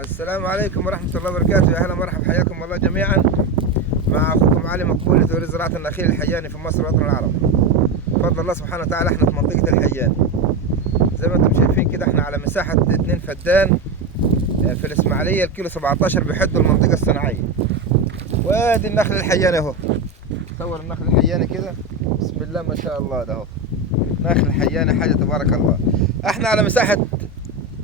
السلام عليكم ورحمة الله وبركاته. يا أهلا ومرحبا، حياكم الله جميعا مع أخوكم علي مقبول لتوريد زراعة النخيل الحياني في مصر والوطن العربي. بفضل الله سبحانه وتعالى احنا في منطقة الحياني زي ما انتم شايفين كده. احنا على مساحة 2 فدان في الإسماعيلية، الكيلو 17 بيحدوا المنطقة الصناعية. وادي النخل الحياني اهو. صور النخل الحياني كده، بسم الله ما شاء الله. ده اهو نخل الحياني، حاجة تبارك الله. احنا على مساحة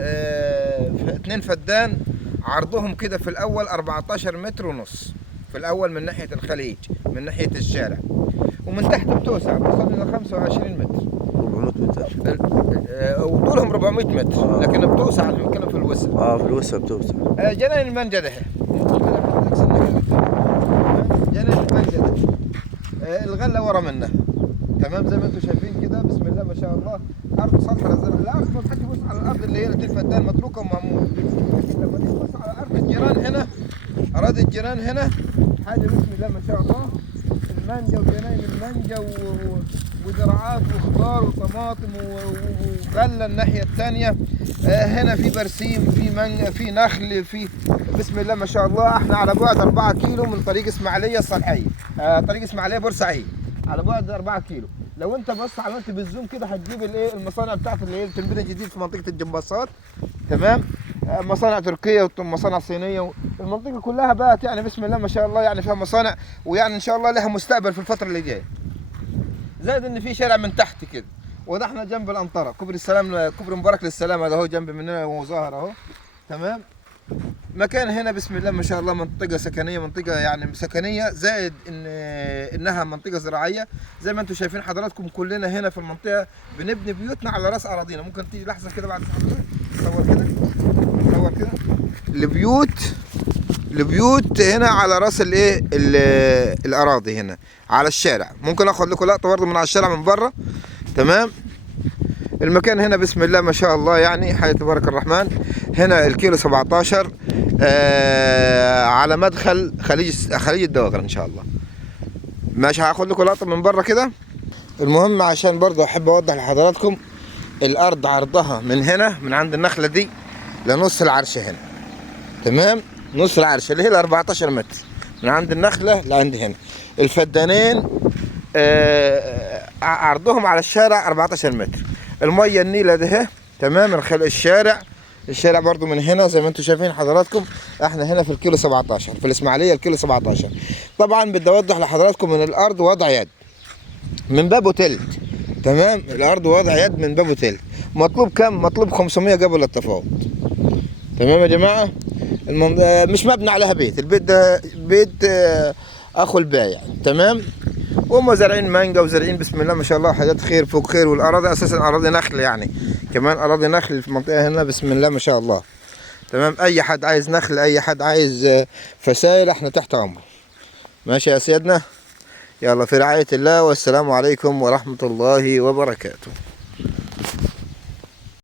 2 فدان، عرضهم كده في الاول 14 متر ونص في الاول من ناحيه الخليج، من ناحيه الشارع، ومن تحت بتوسع بتصل الى 25 متر 400 متر وطولهم 400 متر، لكن بتوسع. احنا بنتكلم في الوسع. في الوسع بتوسع. جناين المنجد اهي، جناين المنجد الغله ورا منها، تمام زي ما انتم شايفين كده. بسم الله ما شاء الله. ارض صحراء زرع، الارض ما تحكي بص على الارض اللي هي 2 فدان متروكه ومهموله. لما تيجي تبص على ارض الجيران هنا، اراضي الجيران هنا حاجه بسم الله ما شاء الله. المانجا وجناين المانجا وزراعات وخضار وطماطم وغله الناحيه الثانيه. هنا في برسيم، في مانجا، في نخل، في بسم الله ما شاء الله. احنا على بعد 4 كيلو من طريق اسماعيليه الصالحيه، طريق اسماعيليه بورسعيد، على بعد 4 كيلو. لو انت بص عملت بالزوم كده هتجيب الايه المصانع بتاعت اللي هي بتنبني جديد في منطقه الجنباصات، تمام. مصانع تركيه ومصانع صينيه، المنطقه كلها بقت يعني بسم الله ما شاء الله، يعني فيها مصانع، ويعني ان شاء الله لها مستقبل في الفتره اللي جايه. زائد ان في شارع من تحت كده، وده احنا جنب الانطره، كوبري السلام، كوبري مبارك للسلام، هذا هو جنب مننا وهو ظاهر اهو، تمام. مكان هنا بسم الله ما شاء الله منطقة سكنية، منطقة يعني سكنية، زائد انها منطقة زراعية. زي ما انتم شايفين حضراتكم، كلنا هنا في المنطقة بنبني بيوتنا على راس اراضينا. ممكن تيجي لحظة كده بعد صور كده، صور كده. البيوت هنا على راس الايه الاراضي هنا على الشارع. ممكن اخد لكم لقطة برضه من على الشارع من بره، تمام. المكان هنا بسم الله ما شاء الله، يعني حي تبارك الرحمن. هنا الكيلو 17 على مدخل خليج الدواغر ان شاء الله. ماشي، هاخد لكم لقطه من بره كده. المهم عشان برضه احب اوضح لحضراتكم، الارض عرضها من هنا، من عند النخله دي لنص العرشه هنا، تمام. نص العرشه اللي هي ال 14 متر من عند النخله لعند هنا. الفدانين عرضهم على الشارع 14 متر. الميه النيله ده، تمام. الشارع برضو من هنا زي ما انتم شايفين حضراتكم. احنا هنا في الكيلو 17 في الاسماعيليه، الكيلو 17. طبعا بدي اوضح لحضراتكم ان الارض وضع يد من باب وتلت، تمام. الارض وضع يد من باب وتلت. مطلوب كم؟ مطلوب 500 قبل التفاوض، تمام يا جماعه. مش مبني عليها بيت، البيت ده بيت اخو البايع، تمام. وهم زارعين مانجا وزارعين بسم الله ما شاء الله حاجات خير فوق خير. والاراضي اساسا اراضي نخل، يعني كمان اراضي نخل في المنطقه هنا بسم الله ما شاء الله، تمام. اي حد عايز نخل، اي حد عايز فسائل، احنا تحت امره. ماشي يا سيدنا، يلا في رعايه الله، والسلام عليكم ورحمه الله وبركاته.